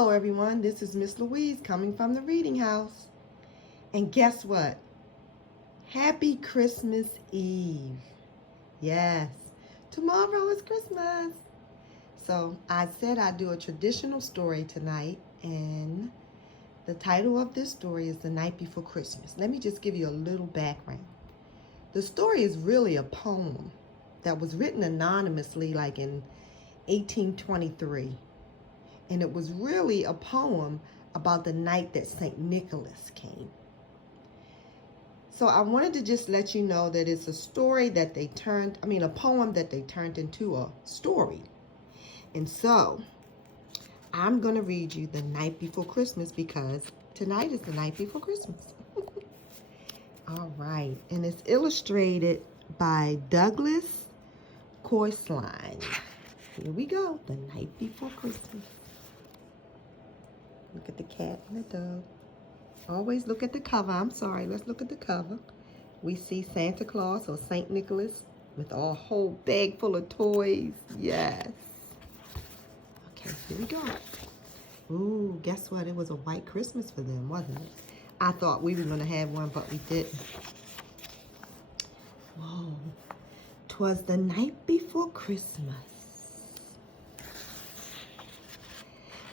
Hello everyone, this is Miss Louise coming from the Reading House. And guess what? Happy Christmas Eve. Yes, tomorrow is Christmas. So I said I'd do a traditional story tonight, and the title of this story is The Night Before Christmas. Let me just give you a little background. The story is really a poem that was written anonymously like in 1823. And it was really a poem about the night that St. Nicholas came. So I wanted to just let you know that it's a story that they a poem that they turned into a story. And so I'm going to read you The Night Before Christmas because tonight is the night before Christmas. All right. And it's illustrated by Douglas Coisline. Here we go. The Night Before Christmas. Look at the cat and the dog. Always look at the cover. I'm sorry. Let's look at the cover. We see Santa Claus or St. Nicholas with a whole bag full of toys. Yes. Okay, here we go. Ooh, guess what? It was a white Christmas for them, wasn't it? I thought we were going to have one, but we didn't. Whoa. 'Twas the night before Christmas,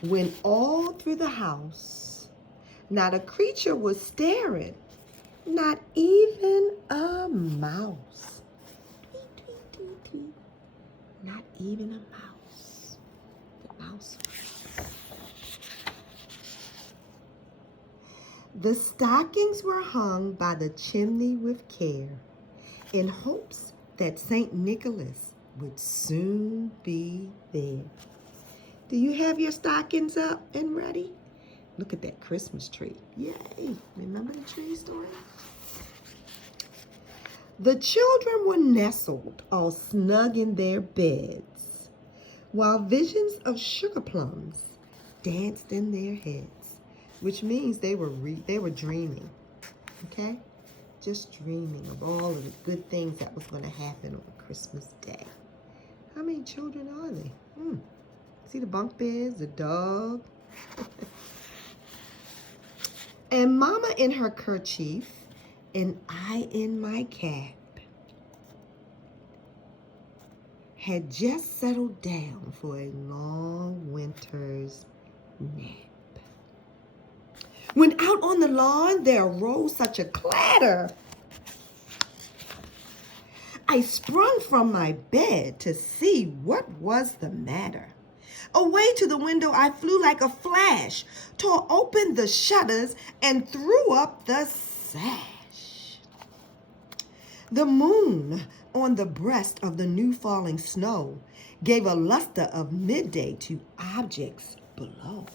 when all through the house, not a creature was staring, not even a mouse. Tweet, tweet, tweet, tweet. Not even a mouse. The mouse. The stockings were hung by the chimney with care, in hopes that St. Nicholas would soon be there. Do you have your stockings up and ready? Look at that Christmas tree. Yay. Remember the tree story? The children were nestled all snug in their beds, while visions of sugar plums danced in their heads, which means they were dreaming, okay? Just dreaming of all of the good things that was going to happen on Christmas Day. How many children are they? See the bunk beds, the dog. And Mama in her kerchief, and I in my cap, had just settled down for a long winter's nap. When out on the lawn there arose such a clatter, I sprung from my bed to see what was the matter. Away to the window I flew like a flash, tore open the shutters, and threw up the sash. The moon on the breast of the new falling snow gave a luster of midday to objects below.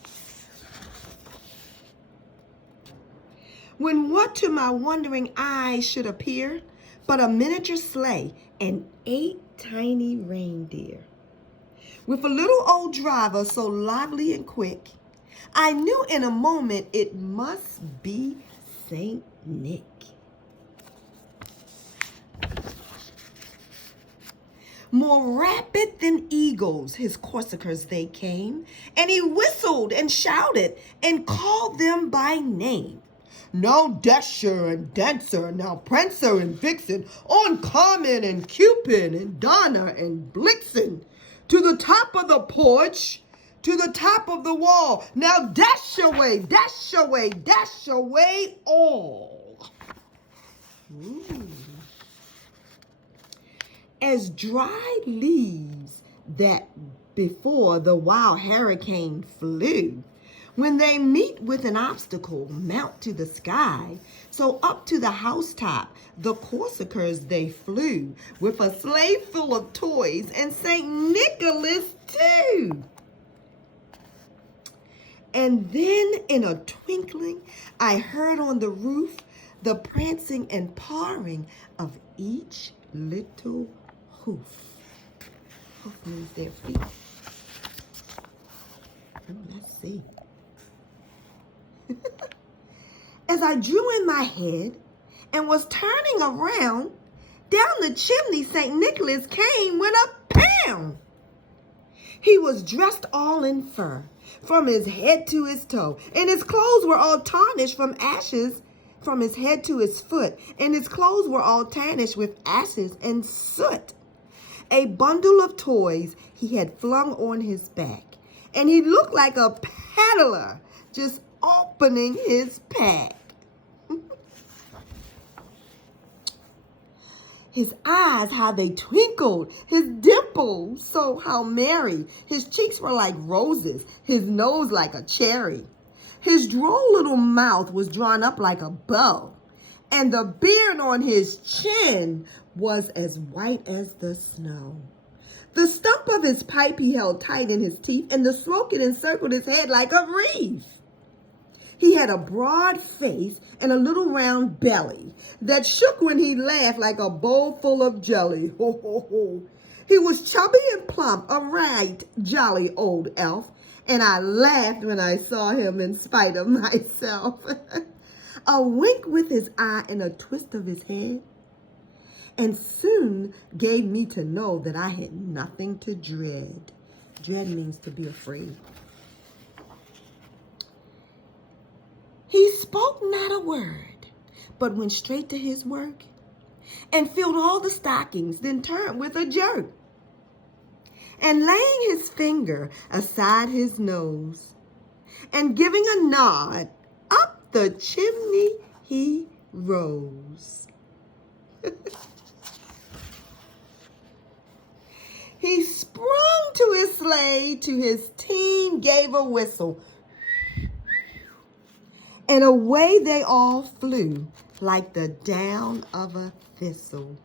When what to my wondering eyes should appear but a miniature sleigh and 8 tiny reindeer, with a little old driver so lively and quick, I knew in a moment it must be Saint Nick. More rapid than eagles, his coursers they came, and he whistled and shouted and called them by name. Now Dasher and Dancer, now Prancer and Vixen, on Comet and Cupid and Donner and Blitzen, to the top of the porch, to the top of the wall. Now dash away, dash away, dash away all. Ooh. As dry leaves that before the wild hurricane flew, when they meet with an obstacle, mount to the sky. So up to the housetop, the coursers they flew, with a sleigh full of toys, and St. Nicholas too. And then in a twinkling, I heard on the roof the prancing and pawing of each little hoof. Hoof means their feet. Oh, let's see. As I drew in my head and was turning around, down the chimney St. Nicholas came with a pound. He was dressed all in fur, from his head to his toe, and his clothes were all tarnished from ashes from his head to his foot, and his clothes were all tarnished with ashes and soot. A bundle of toys he had flung on his back, and he looked like a peddler just opening his pack. His eyes, how they twinkled, his dimples, so how merry. His cheeks were like roses, his nose like a cherry. His droll little mouth was drawn up like a bow, and the beard on his chin was as white as the snow. The stump of his pipe he held tight in his teeth, and the smoke it encircled his head like a wreath. He had a broad face and a little round belly that shook when he laughed like a bowl full of jelly. Ho, ho, ho. He was chubby and plump, a right jolly old elf, and I laughed when I saw him in spite of myself. A wink with his eye and a twist of his head, and soon gave me to know that I had nothing to dread. Dread means to be afraid. He spoke not a word, but went straight to his work and filled all the stockings, then turned with a jerk. And laying his finger aside his nose and giving a nod, up the chimney he rose. He sprung to his sleigh, to his team gave a whistle, and away they all flew like the down of a thistle.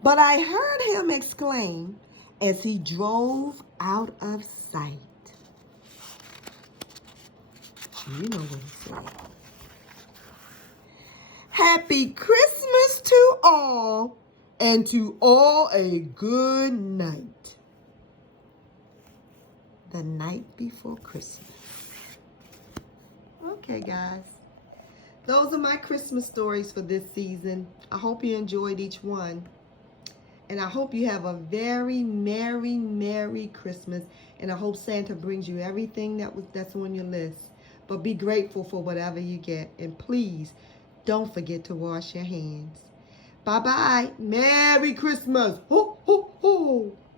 But I heard him exclaim as he drove out of sight. You know what he said. Happy Christmas to all, and to all a good night. The night before Christmas. Okay, guys. Those are my Christmas stories for this season. I hope you enjoyed each one. And I hope you have a very merry, merry Christmas. And I hope Santa brings you everything that's on your list. But be grateful for whatever you get. And please, don't forget to wash your hands. Bye-bye. Merry Christmas. Ho, ho, ho.